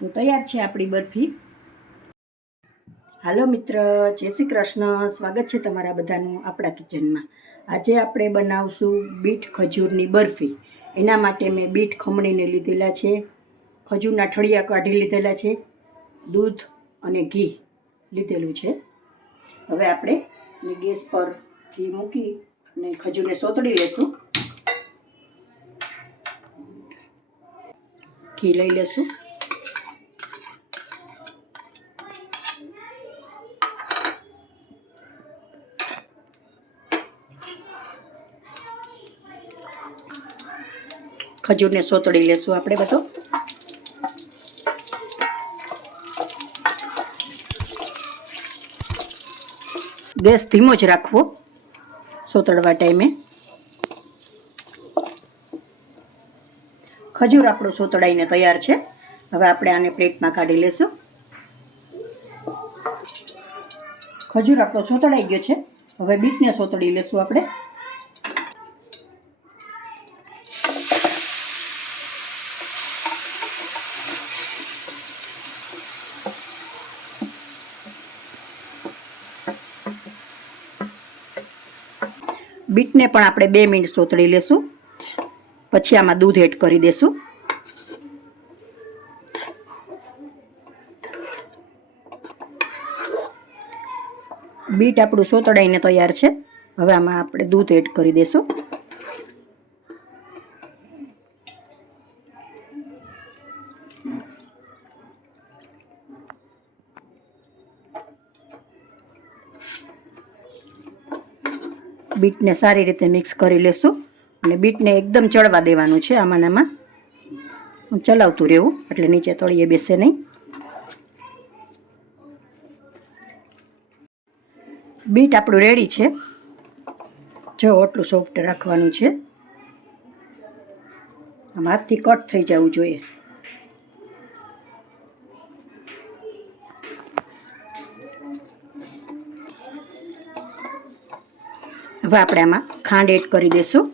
તો તૈયાર છે આપણી બરફી। હાલો મિત્ર, જય શ્રી કૃષ્ણ। સ્વાગત છે તમારા બધાનું આપણા કિચનમાં। આજે આપણે બનાવશું બીટ ખજૂરની બરફી। એના માટે મેં બીટ ખમણીને લીધેલા છે, ખજૂરના ઠળિયા કાઢી લીધેલા છે, દૂધ અને ઘી લીધેલું છે। હવે આપણે ગેસ પર ઘી મૂકી અને ખજૂરને સોતળી લેશું। ઘી લઈ લેશું। ખજૂરને સોતળી લેશું આપણે બધો। ગેસ ધીમો જ રાખવો સોતળવા ટાઈમે। ખજૂર આપણું સોતળાઈને તૈયાર છે। હવે આપણે આને પ્લેટમાં કાઢી લેશું। ખજૂર આપણો સોતળાઈ ગયો છે। હવે બીટને સોતળી લેશું આપણે। બીટને પણ આપણે 2 મિનિટ સોતળી લેશું, પછી આમાં દૂધ એડ કરી દેશું। બીટ આપણું સોતળાઈને તૈયાર છે। હવે આમાં આપણે દૂધ એડ કરી દેશું। બીટને સારી રીતે મિક્સ કરી લેશું અને બીટને એકદમ ચડવા દેવાનું છે। આમાં ચલાવતું રહેવું એટલે નીચે તળિયે બેસે નહીં। બીટ આપણું રેડી છે। જો આટલું સોફ્ટ રાખવાનું છે, આમ હાથથી કટ થઈ જવું જોઈએ। હવે આપણે આમાં ખાંડ એડ કરી દઈશું।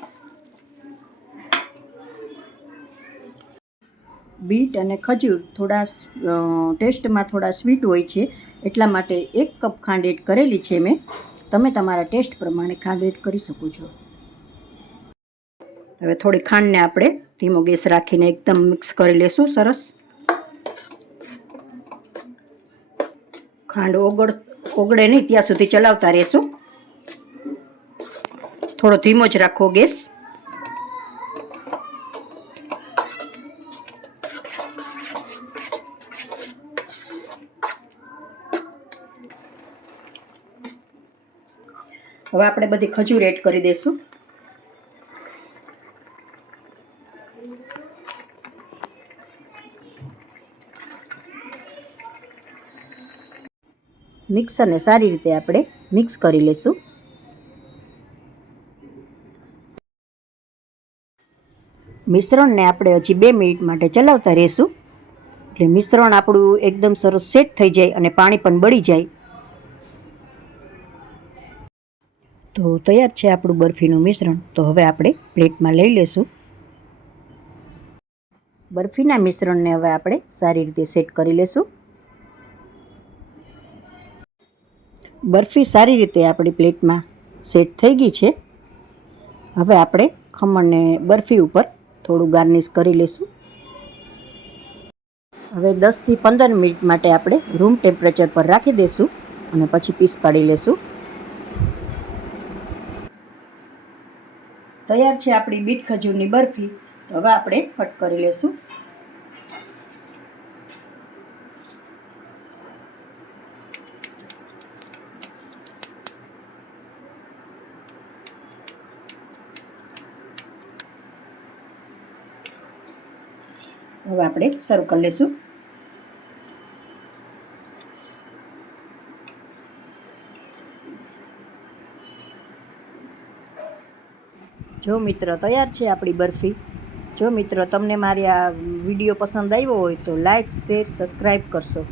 બીટ અને ખજૂર થોડા ટેસ્ટમાં થોડા સ્વીટ હોય છે, એટલા માટે 1 કપ ખાંડ એડ કરેલી છે મેં। તમે તમારા ટેસ્ટ પ્રમાણે ખાંડ એડ કરી શકો છો। હવે થોડી ખાંડને આપણે ધીમો ગેસ રાખીને એકદમ મિક્સ કરી લેશું સરસ। ખાંડ ઓગળે નહીં ત્યાં સુધી ચલાવતા રહેશું। થોડો ધીમો જ રાખો ગેસ। હવે આપણે બધી ખજૂર એડ કરી દઈશું। મિક્સરને સારી રીતે આપણે મિક્સ કરી લેશું। મિશ્રણને આપણે હજી 2 મિનિટ માટે ચલાવતા રહેશું, એટલે મિશ્રણ આપણું એકદમ સરસ સેટ થઈ જાય અને પાણી પણ બળી જાય। તો તૈયાર છે આપણું બરફીનું મિશ્રણ। તો હવે આપણે પ્લેટમાં લઈ લેશું। બરફીના મિશ્રણને હવે આપણે સારી રીતે સેટ કરી લેશું। બરફી સારી રીતે આપણી પ્લેટમાં સેટ થઈ ગઈ છે। હવે આપણે ખમણને બરફી ઉપર થોડું ગાર્નિશ કરી લેશું। હવે 10 થી 15 મિનિટ માટે આપણે રૂમ ટેમ્પરેચર પર રાખી દઈશું અને પછી પીસ પાડી લેશું। તૈયાર છે આપણી બીટ ખજૂરની બરફી। તો હવે આપણે કટ કરી લેશું। હવે આપણે સર્વ કરી લેશું। જો મિત્ર, તૈયાર છે આપણી બરફી। જો મિત્ર, તમને મારી આ વિડીયો પસંદ આવ્યો હોય તો લાઈક, શેર, સબસ્ક્રાઈબ કરશો।